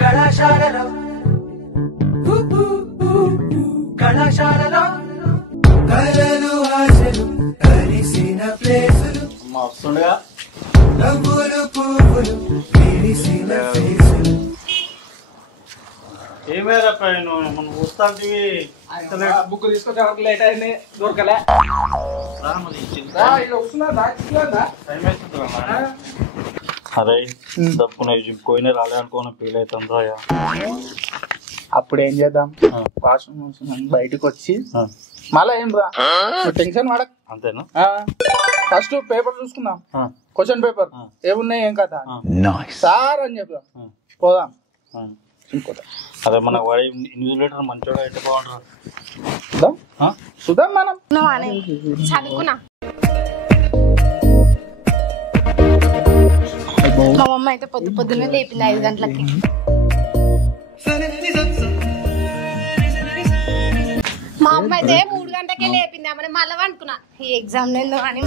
కళాశాలలో కళాశాలలో కళలు ఆశలు కలిసిన ప్లేసులు వస్తుండగా నవ్వులు పువ్వులు తెలిసిన ఫేసులు. ఏమేరా నువ్వు మన వస్తాంటివి బుక్ తీసుకొచ్చే వరకు లేట్ అయింది దొరకలే. అరే తప్పున పోయినా రాలే అనుకోని ఫీల్ అవుతుంది రాయా. అప్పుడు ఏం చేద్దాం, వాష్రూమ్ బయటకు వచ్చి మళ్ళా ఏం రా టెన్షన్ పడక. అంతేనా? ఫస్ట్ పేపర్ చూసుకుందాం, క్వశ్చన్ పేపర్ ఏమున్నాయి ఏం కదా సార్ అని చెప్దాం, పోదాం. అదే మన వాడి ఇన్విజిలేటర్ మంచోడా అయితే బాగుంటారు చూద్దాం మనం. చదువుకున్నా మా మమ్మ అయితే పొద్దున్నే లేపింది 5 గంటలకి. మా అమ్మ అయితే 3 గంటలకే లేపింది. అమ్మని మళ్ళీ అనుకున్నా ఈ ఎగ్జామ్ లేదు అని.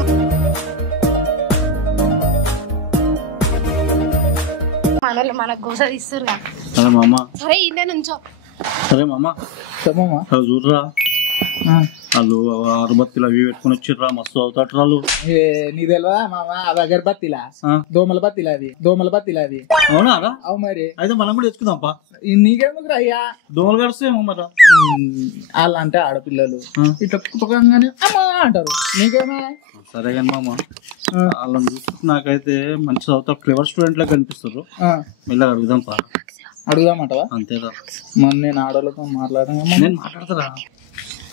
మనోళ్ళు మనకు గోస తీస్తారు కదా. సరే మామ, సరే ఇండే నుంచో. సరే మామ చూడరా వాళ్ళు అగరబత్తిలు అవి పెట్టుకుని వచ్చిర్రా, మస్తు అవుతాడు వాళ్ళు. నీ తెలివా మామ, అవి అగరబత్తిలా దోమల బత్తిలా అవి. అవునా? అవు మరి అయితే మనం కూడా తెచ్చుకుందాంపా. నీకెందుకు అయ్యా దోమలు కడుస్తాయేమో మరి. వాళ్ళు అంటే ఆడపిల్లలు ఇట్లా పుట్టకంగానే అమ్మా అంటారు, నీకేమా? సరే కానీ మామ, వాళ్ళని చూస్తే నాకైతే మంచి చదువుతా క్లెవర్ స్టూడెంట్ లాగా కనిపిస్తారు. మెల్లగా అడుగుదాంపా. అడుగుదామంటావా? అంతేరా. మరి నేను ఆడవాళ్ళతో నేను మాట్లాడతారా?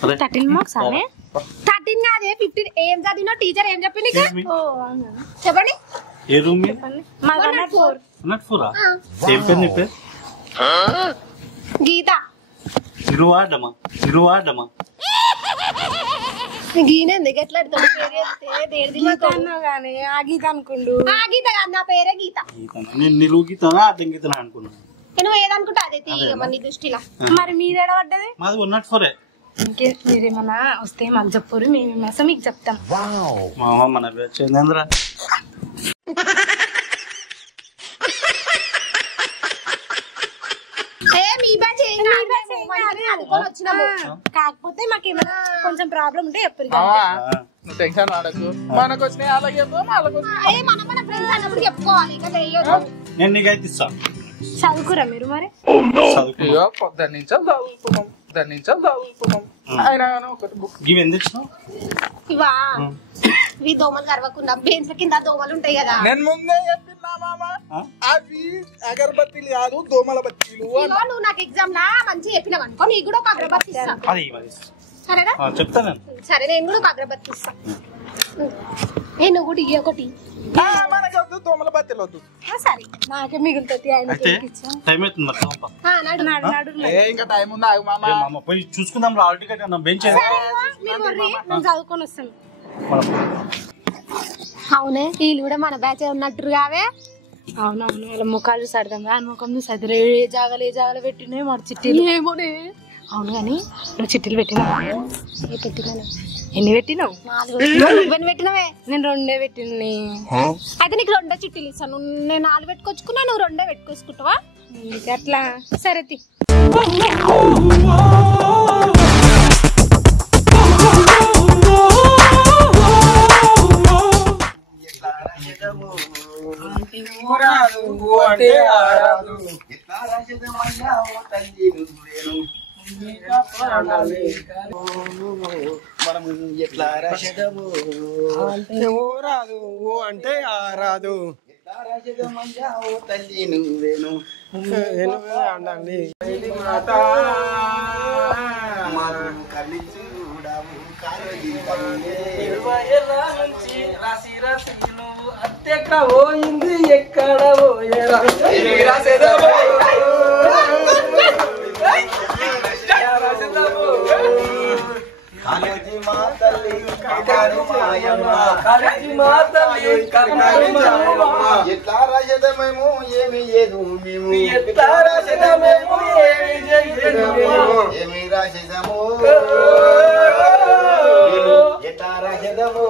13 మార్క్స్ అనే 13 కాదే 15. ఏం చదివినా టీచర్ ఏం చెప్పింది చెప్పండి. ఏ రూమ్? 104. ఏం పేరు నీ పేరు? గీత. ఇరువాడమా గీత ఎందుకు ఎట్లా కానీ ఆ గీత అనుకుండు. ఆ గీత కాదు, నా పేరే గీత. నేను నిలువు గీతనా అడ్డం గీతనా అనుకున్నాను. నువ్వు ఏదనుకుంటా అదే నీ దృష్టిలో. మరి మీరేడ పడ్డది? మాది 104. ఇంకే మీరేమన్నా వస్తే మాకు చెప్పరు, మేము మీకు చెప్తాం. మామ మన ఏంద్రా కాకపోతే మాకేమైనా కొంచెం ప్రాబ్లం ఉంటే చెప్పరు. టెన్షన్ పడకు, మనకు వచ్చినాయి అలాగే మన ఫ్రెండ్స్ అన్నప్పుడు చెప్పుకోవాలి. నేను నీకైతే ఇస్తాను. చదువుకురా మీరు మరి? పొద్దున్న చదువుకున్నాం ఆయన ఒకటి బుక్. ఇవి ఎందుకు ఇచ్చినావు? ఇవా ఇవి దోమలు కరవకుండా బెంచ్ల కింద దోమలు ఉంటాయి కదా. నేను ముందే చెప్పినా మామ, అవి అగరబత్తీలు కాదు దోమల బత్తీలు. నువ్వు నాకు ఎగ్జామ్ లా మంచిగా చెప్పినావు అనుకో, నీకు కూడా ఒక అగరబత్తి ఇస్తాను. సరేనా? చెప్తాను. సరే, నేను కూడా ఒక అగరబత్తి ఇస్తాను. నేను కూడా ఇవి ఒకటి. మనకొద్దు దోమల బత్తీలు వద్దు. సరే, నాకే మిగులుతుంది. ఇంకా టైం ఉందా మామ? పోయి చూసుకుందాం. ఆల్ టికెట్ బెంచ్ చదువుకొని వస్తాను. అవునే, వీళ్ళు కూడా మన బ్యాచ్ ఉన్నట్టు కావే. అవునవును, వాళ్ళ ముఖాలు చూసాడదాం. ఆ ముఖం చూసారు ఏ జాగాలో పెట్టినాయి మరి చిట్టీలు. ఏమోనే. అవును కానీ నువ్వు చిట్టీలు పెట్టినావా? పెట్టినాను. ఎన్ని పెట్టినావు? 4 పెట్టినవే. నేను 2 పెట్టిన. అయితే నీకు 2 చిట్టీలు ఇస్తాను. నేను 4 పెట్టుకొచ్చుకున్నా, నువ్వు 2 పెట్టుకొచ్చుకుంటావా? అట్లా సరే. మనం ఎట్లా రాసేదము రాదు అంటే ఆరాదు. తల్లి నువ్వేను అండి ఎక్కడ పోయింది ఎక్కడ పోయేరా కాలేజీ మా తల్లి ఎట్లా రాసేదమేమో ఏమి ఏదు మేము ఎట్లా రాసేదమేమో ఏమి రాసేదము ఎట్లా రాసేదము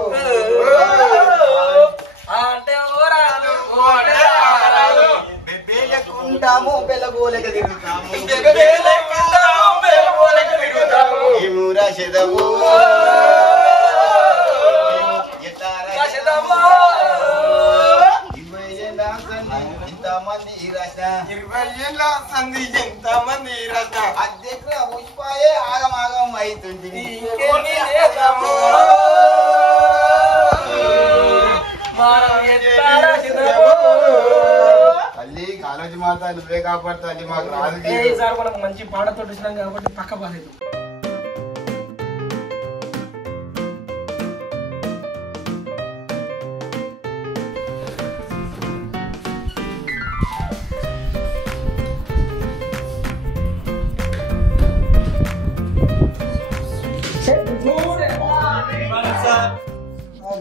అంటే బెబ్బేయకుండా తిరుగుతాము బెల్లబోలెక తిరుగుతాము మేము రాసేదము ఇంతమంది రాసిన అధ్యక్షుల ఉచిపాయే ఆగమాగం అవుతుంది తల్లి కాలేజీ మాత నువ్వే కాపాడు తల్లి మాకు రాదు మంచి పాటతో వచ్చినాం కాబట్టి పక్క బాలేదు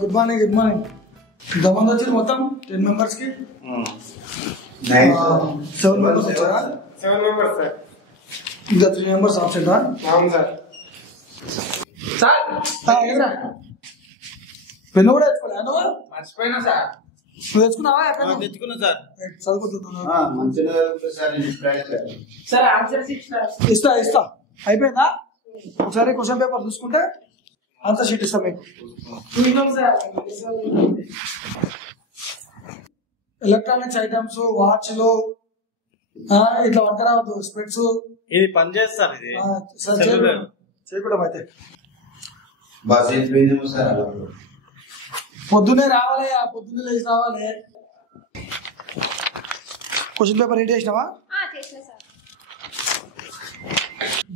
గుడ్ మార్నింగ్ ఎంతమంది వచ్చారు మొత్తం 10 మెంబర్స్ కి 7 మెంబర్స్ వచ్చారా 7 మెంబర్స్ సార్ ఇంకా 3 మెంబర్స్ ఆబ్సెంట్ అవును సార్ సార్ ఏరా పెన్ను కూడా తెచ్చుకోలే నువ్వు మర్చిపోయినా సార్ నువ్వు తెచ్చుకున్నావా ఎక్కడ తెచ్చుకున్నా సార్ చదువుకుంటున్నా మంచిగా సార్ ఆన్సర్స్ ఇస్తా అయిపోయిందా ఒకసారి క్వశ్చన్ పేపర్ చూసుకుంటే ఆన్సర్ షీట్ ఇస్తాం మీకు ఎలక్ట్రానిక్స్ ఐటమ్స్ వాచ్లు ఇట్లా పట్టుకురావద్దు స్పెట్స్ ఇది పని చేస్తారు ఇది చేయకూడదు అయితే బస్ అయిపోయిందేమో సార్ పొద్దున్నే రావాలి పొద్దున్నే లేచి రావాలి క్వశ్చన్ పేపర్ రెడీ చేసినావా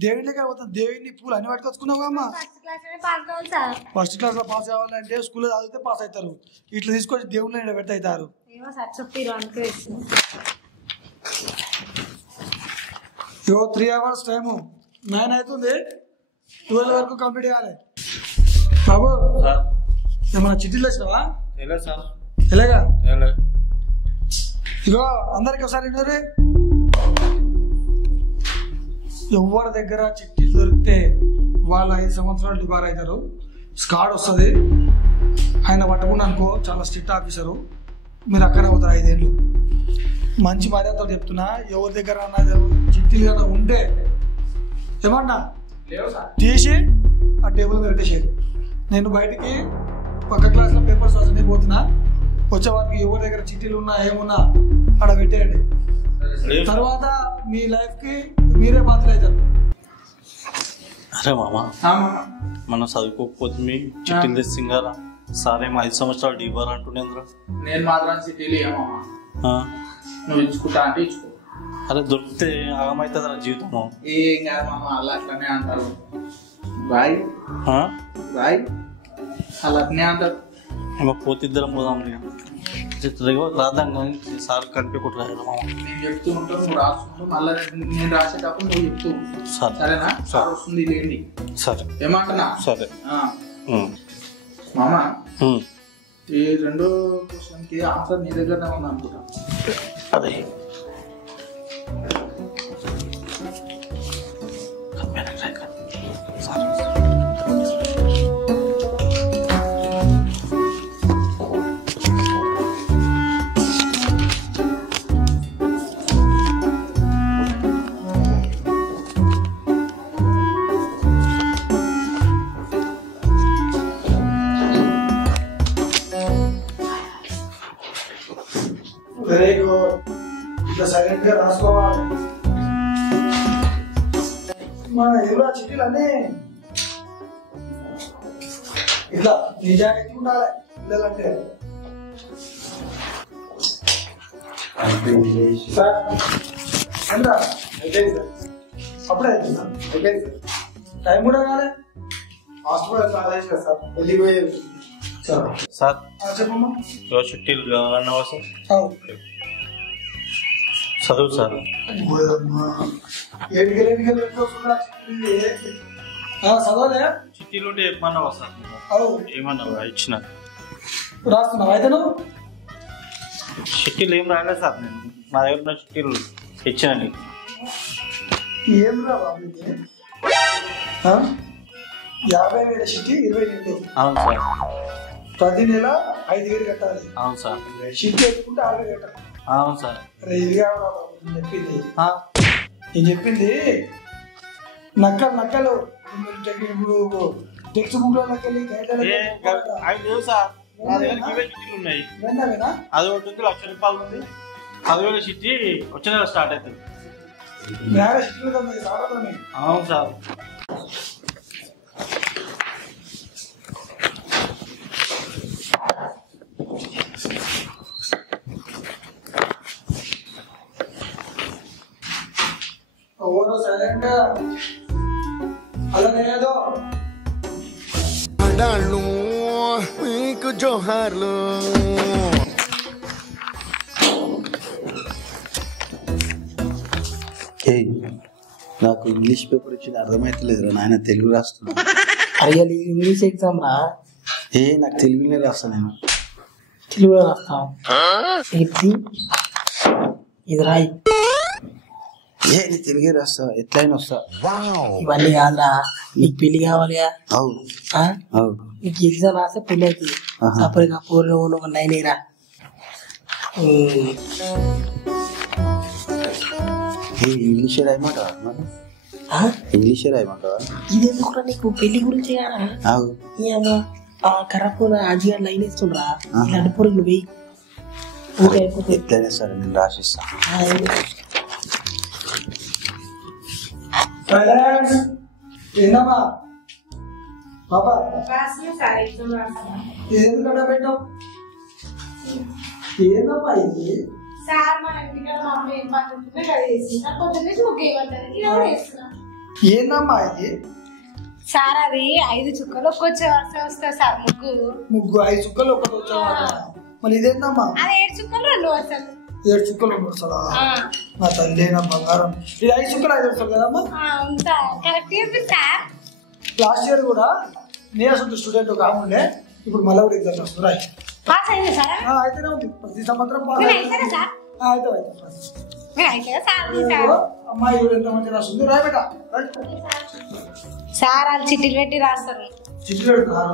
దేవుని దగ్గర పోతాం దేవుని పూలు అన్ని పట్టుకొచ్చుకున్నావా అమ్మా ఫస్ట్ క్లాస్ లో పాస్ కావాలంటే స్కూల్లో చదివితే పాస్ అవుతారు ఇట్లా తీసుకొచ్చి దేవుని పెట్టి అవుతారు ఇగో 3 hours టైము 9 అవుతుంది 12 వరకు కంప్లీట్ చేయాలి బాబు ఏమన్నా చిట్టీలు వచ్చినావా సార్ ఎలాగా ఇగో అందరికి ఒకసారి వినరు ఎవరి దగ్గర చిట్టీలు దొరికితే వాళ్ళు 5 సంవత్సరాలు డిబార్ అవుతారు స్కాడ్ వస్తుంది ఆయన పట్టుకున్నా అనుకో చాలా స్ట్రిక్ట్ ఆఫీసరు మీరు అక్కడ అవుతారు 5 ఏళ్ళు మంచి మర్యాదతో చెప్తున్నా ఎవరి దగ్గర చిట్టీలు కన్నా ఉంటే ఏమన్నా తీసి ఆ టేబుల్ మీద పెట్టేసేది నేను బయటికి పక్క క్లాస్లో పేపర్స్ రాసడానికి పోతున్నా వచ్చే వారికి ఎవరి దగ్గర చిట్టీలు ఉన్నా ఏమున్నా అక్కడ పెట్టేయండి తర్వాత మీ లైఫ్ కి మీరే బాధ్యత అవుతారు అరే మామ మనం చదువుకోకపోతే మీ చిట్టీలు తెచ్చింగారా సార్ ఏమో 5 సంవత్సరాలు డిబార్ అంటుండేంద్రా నేను మాత్రం సిటీలు ఏమమ్మా నువ్వు ఇచ్చుకుంటా అంటే ఇచ్చుకో అరే దొరికితే ఆగమవుతుందిరా జీవితము ఏం కాదు మామ అలా అట్లనే అంటారు బాయ్ అలా అట్లనే అంటారు ఏమో పోతిద్దరం పోదాం రాద్దాం కానీ సార్ కనిపించకుండా మామ నేను చెప్తూ ఉంటాను నువ్వు రాసుకుంటూ మళ్ళీ నేను రాసేటప్పుడు నువ్వు చెప్తూ సరేనా సార్ వస్తుంది లేండి సరే ఏమంటున్నా సరే మామ ఈ 2 క్వశ్చన్కి ఆన్సర్ నీ దగ్గరనే ఉంది అనుకుంటా అదే వెరీ గుడ్ ఇట్లా సైలెంట్ గా రాసుకోవాలి మన ఏదో చిట్టీలు అన్నీ ఇట్లా నిజాయితీ ఉండాలి పిల్లలంటే సార్ ఎంత అయిపోయింది సార్ అప్పుడే అయిపోయింది సార్ అయిపోయింది సార్ టైం కూడా కాలే హాస్పిటల్ సార్ వెళ్ళిపోయేది సార్ సార్ చెప్పమ్మా చిట్టీలు కావాలన్నావా సార్ చదువు సార్ చదవలే చిట్టీలు ఉంటే చెప్పమన్నావా సార్ ఏమన్నావా ఇచ్చిన రాస్తున్నావు అయితే నువ్వు చిట్టీలు ఏం రాయలేదు సార్ నేను నా దగ్గర ఉన్న చిట్టీలు ఇచ్చిన నీకు ఏం రా బాబు 50,000 చిట్టి 20 అవును సార్ ప్రతి నెల 5,000 కట్టాలి అవును సార్ చిట్టి ఎత్తుకుంటే 6,000 కట్టాలి అవును సార్. అరే ఇది కాదు చెప్పింది, నేను చెప్పింది నక్కలు ఇప్పుడు టెక్స్ట్ బుక్ లోకి వెళ్ళి అవి లేవు సార్, నా దగ్గర ఇవే చిట్టీలు ఉన్నాయి. అది ఒకటి ఉంది, ₹1,00,000 ఉంది. 10,000 చిట్టి వచ్చే నెల స్టార్ట్ అవుతుంది. అవును సార్. ఓరో సైలెంట్ అలా నేనేదో అడాళ్ళు మీకు జోహార్లు. నాకు ఇంగ్లీష్ పేపర్ ఇచ్చింది అర్థమైతలేదు నాయన, తెలుగు రాస్తున్నా. అయ్యా ఇంగ్లీష్ ఎగ్జామ్ రా? నాకు తెలుగునే రాస్తా, నేను తెలుగులో రాస్తావు. ఇది రాయి. నీ తెలుగే రాస్తా, ఎట్లయినా వస్తా. ఇవన్నీ కాదురా, నీకు పెళ్లి కావాలిగా. నీకు ఎగ్జామ్ రాస్తే పెళ్లి అవుతుంది. సపరేట్గా పూర్ణ ఒక 9 రా. ఇంగ్లీషే రాయమంటావా? ఇంగ్లీషే రాయమంటావా? ఇదేందుకు నీకు పెళ్లి గురించి కరపూర ఆజిగా లైన్ వేస్తుండ్రా, ఇలాంటి పూర నువ్వు వెయ్యి. ఎట్లయినా సరే నేను రాసిస్తా. ఏందమ్మా పాపా ఎందుకంటే పెట్టావు? ఏందమ్మా ఇది? ఏందమ్మా ఇది? సార్ అది 5 చుక్కలు ఒక్కొచ్చే వరుస వస్తుంది సార్. ముగ్గు 5 చుక్కలు ఒకటి వచ్చేవాళ్ళ. మళ్ళీ ఇదేందమ్మా? అది 7 చుక్కలు 2 వరుసలు. 7 చుక్కలు 2 వరుసలా? నా తల్లి నా బంగారం. ఇది 5 చుక్కలు 5 వరుసలు కదమ్మా? లాస్ట్ ఇయర్ కూడా నేను స్టూడెంట్ ఒక ఆమె ఉండే, ఇప్పుడు మళ్ళీ కూడా ఎగ్జామ్ వస్తుంది. అయితేనే ఉంది ప్రతి సంవత్సరం. అమ్మాయి ఎంత మంచి రాస్తుంది. రాయి బేటా. సార్ వాళ్ళు చిట్టీలు పెట్టి రాస్తారు. చిట్టీలు పెడతారు.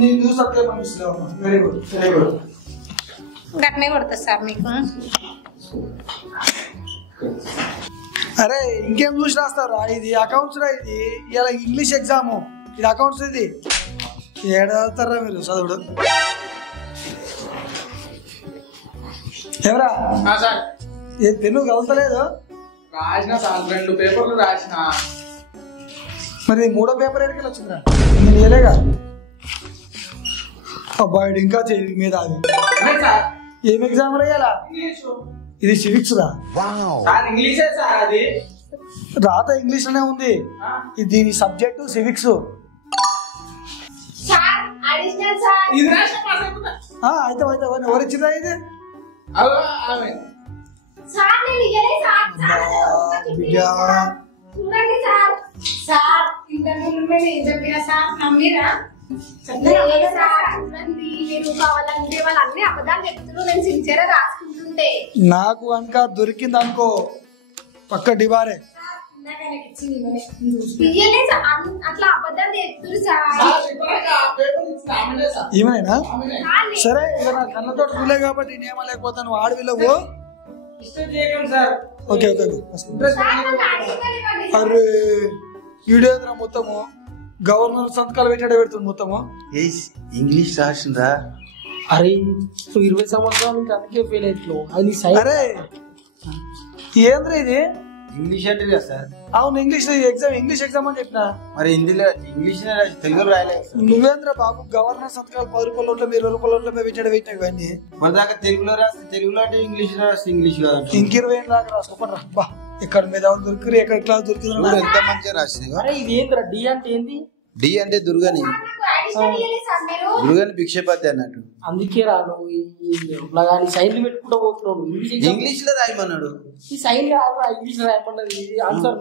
నేను చూసి అప్లై పంపిస్తున్నావు. Very good very good. గట్నే కొడుతుంది సార్ మీకు. అరే ఇంకేం చూసి రాస్తారా? ఇది అకౌంట్స్ రా. ఇది ఇలా ఇంగ్లీష్ ఎగ్జామ్, ఇది అకౌంట్స్. ఇది ఏడాస్తారా మీరు చదువుడు? ఎవరా పెన్ను కలుతలేదు? రాసిన సార్ 2 పేపర్లు రాసిన. మరి 3వ పేపర్ ఎక్కడికి వచ్చిందిరా? నేను వేయలేగా. అబ్బాయి ఇంకా మీద అది ఏం ఎగ్జామ్ రాయాలా? ఇది సివిక్స్ రా. ఇంగ్లీషే సార్. అది రాత ఇంగ్లీష్ లోనే ఉంది. దీని సబ్జెక్టు సివిక్స్. అయితే ఎవరు ఇచ్చిందా ఇది? నాకు కనుక దొరికింది అనుకో పక్క డిబారే. ఏమైనా సరే, ఇక నా కన్నతో చూలే కాబట్టి నేమో లేకపోతే నువ్వు ఆడవిల్లవు. Okay okay. అరే వీడియో మొత్తము గవర్నర్ సంతకాలు పెట్టాడే పెడుతుంది మొత్తము. ఇంగ్లీష్ రాసిందా? అరే 20 సంవత్సరాలు అందుకే ఫెయిల్ అవుతున్నావు. అరే ఏంద్రా ఇది? ఇంగ్లీష్ అంటే కదా సార్? అవును ఇంగ్లీష్ ఎగ్జామ్, ఇంగ్లీష్ ఎగ్జామ్ అని చెప్పిన. మరి హిందీలో ఇంగ్లీష్ తెలుగులో రాయలేదు. నువ్వేంద్రా బాబు గవర్నర్ సంతకాలు 10 రూపాయల నోట్లో 20 రూపాయల నోట్లో పెట్టాడు పెట్టినా ఇవన్నీ. మరి దాకా తెలుగులో రాస్తే తెలుగులో అంటే ఇంగ్లీష్ రాస్తే ఇంగ్లీష్ కాదు. ఇంక 20 దాకా రాసుకోపరా బా. ఎక్కడ మీద దొరికి ఎక్కడ క్లాస్ దొరికింది ఎంత మంచిగా రాసింది. ఇది ఏంద్రా? డి అంటే ఏంది? డి అంటే దుర్గాని, దుర్గాని భిక్షపతి అన్నట్టు. అందుకే రాను సైన్లు పెట్టుకుంటూ పోతున్నావు. ఇంగ్లీష్ లో రాయమన్నాడు. ఈ సైన్ రాదు, ఇంగ్లీష్ లో రాయమన్నది. ఆన్సర్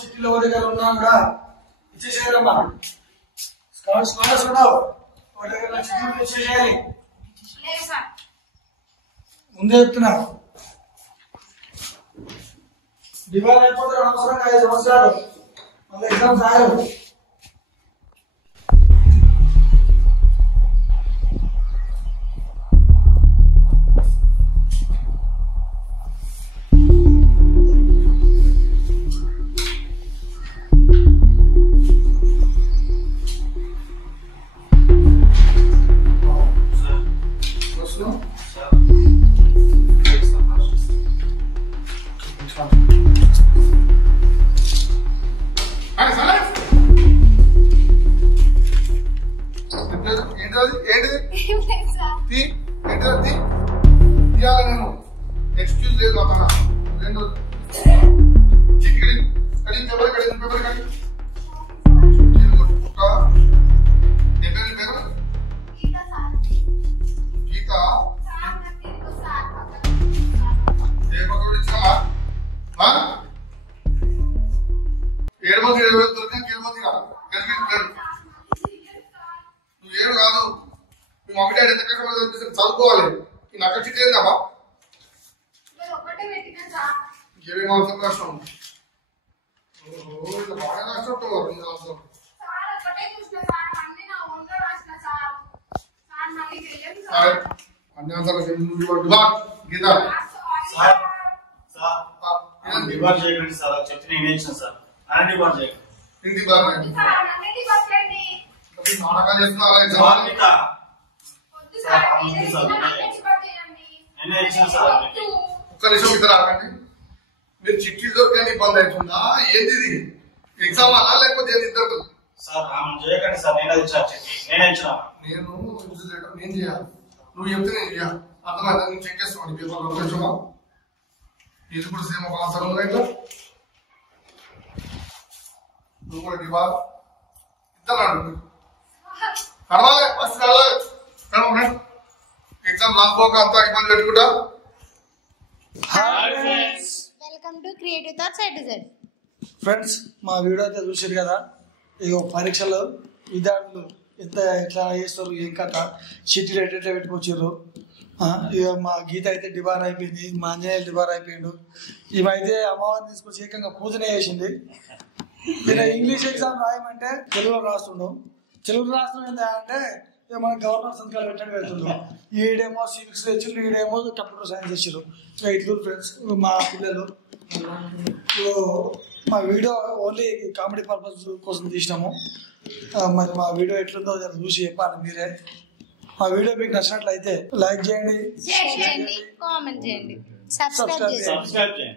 చిట్టీలో దగ్గర ఉన్నా కూడా ఇచ్చేసేయాలమ్మా. ముందే చెప్తున్నా డివైడ్ అయిపోతే అనవసరంగా 5 సంవత్సరాలు మళ్ళీ ఎగ్జామ్స్ రాయరు. ఎక్స్క్యూజ్ లేదు అతను రెండు చికెన్ కడి పేపర్ కడి పేపర్ కడి గీత ఏడుమతి 20,000 దొరికిన ఏడుమతిరా నువ్వు ఏడు కాదు నువ్వు మమ్మీ డాడీ ఎంత కష్టపడి చదువుకోవాలి ఈ నక్క చిట్టి ఏందమ్మా ఏమేమి అవసరం కష్టం ఇట్లా బాగా కష్టపడతావు అన్ని అవసరాలు గీత డిబార్ చేయకండి సార్ చెప్తే నేను ఇచ్చిన సార్ ఆయన డిబార్ చేయకండి హిందీ బాగా నాటకాలు చేస్తున్నారా నేనే ఇచ్చిన సార్ ఒక్క నిమిషం ఇద్దరు ఆగండి మీరు చిట్టీలు దొరికే ఇబ్బంది అవుతుందా ఏంది ఇది ఎగ్జామ్ అలా లేకపోతే ఇద్దరు సార్ చేయకండి సార్ నేనే ఇచ్చాను చిట్టి నేనే ఇచ్చిన నేను చేయాలి నువ్వు చెప్తే నేను చేయాలి అర్థమైందా నేను చెక్ చేస్తాను పేపర్ కొంచెమా ఇది కూడా సేమ్ ఒక ఆన్సర్ ఉందా ఇట్లా నువ్వు కూడా డివా ఇద్దరు కడవాలి ఫస్ట్ కడవాలి ఎగ్జామ్ రాకపోక అంతా ఇబ్బంది పెట్టుకుంటా welcome to creative thoughts A to Z. Friends మా వీడియో అయితే చూసారు కదా ఇక పరీక్షలు విద్యార్థులు ఎట్లా చేస్తారు ఏం కథ చిట్టీలు ఎట్లా పెట్టుకొచ్చారు. ఇక మా గీత అయితే డిబార్ అయిపోయింది, మా ఆంజనేయులు డిబార్ అయిపోయిండు. ఇవైతే అమ్మవారిని తీసుకొచ్చి ఏకంగా పూజనే చేసింది. ఇలా ఇంగ్లీష్ ఎగ్జామ్ రాయమంటే తెలుగులో రాస్తుండు. తెలుగు రాష్ట్రం ఏంటంటే మన గవర్నర్ సంతకాలు పెట్టండి పెడుతుండ్రు. ఈడేమో సివిక్స్ తెచ్చిండ్రు, ఈడేమో కంప్యూటర్ సైన్స్ తెచ్చిండ్రు. ఇట్లు ఫ్రెండ్స్ మా పిల్లలు మా వీడియో ఓన్లీ కామెడీ పర్పస్ కోసం తీసినాము. మరి మా వీడియో ఎట్లుందో చూసి చెప్పాలి మీరే. మా వీడియో మీకు నచ్చినట్లయితే లైక్ చేయండి, షేర్ చేయండి, కామెంట్ చేయండి, సబ్స్క్రైబ్ చేయండి.